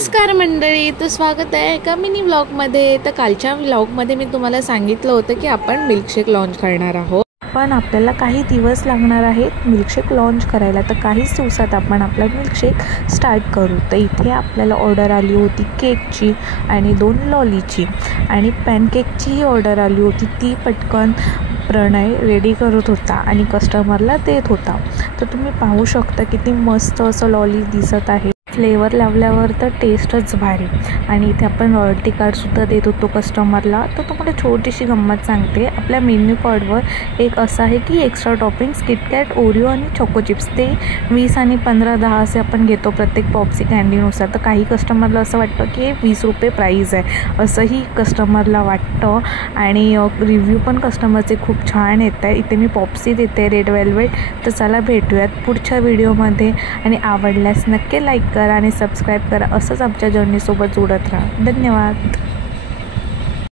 नमस्कार मंडळी, तर स्वागत आहे एका मिनी व्लॉगमध्ये। तर कालच्या व्लॉगमध्ये मी तुम्हाला सांगितलं होतं की आपण मिल्कशेक लॉन्च करणार आहोत, पण आपल्याला काही दिवस लागणार आहेत मिल्कशेक लॉन्च करायला। तर काहीच दिवसात आपण आपला मिल्कशेक स्टार्ट करू। तर इथे आपल्याला ऑर्डर आली होती केकची आणि 2 लॉलीची, आणि पॅनकेकचीही ऑर्डर आली होती। ती पटकन प्रणय रेडी करत होता आणि कस्टमरला देत होता। तर तुम्ही पाहू शकता किती मस्त असं लॉली दिसत आहे। फ्लेवर लावल्यावर तर टेस्टच भारी। आणि इथे आपण रॉयल्टी कार्डसुद्धा देत होतो कस्टमरला। तर तुम्हाला छोटीशी गंमत सांगते, आपल्या मेन्यू कार्डवर एक असं आहे की एक्स्ट्रा टॉपिंग्स किटकॅट, ओरिओ आणि चोको चिप्स, ते 20 आणि 15, 10 असे आपण घेतो प्रत्येक पॉप्सी कँडीनुसार। तर काही कस्टमरला असं वाटतं की हे 20 रुपये प्राईज आहे, असंही कस्टमरला वाटतं। आणि रिव्ह्यू पण कस्टमरचे खूप छान येत आहे। इथे मी पॉप्सी देते रेड वेल्वेट। तर चला भेटूयात पुढच्या व्हिडिओमध्ये, आणि आवडल्यास नक्की लाईक करा आणि सबस्क्राईब करा। असंच आमच्या जर्नीसोबत जोडत राहा। धन्यवाद।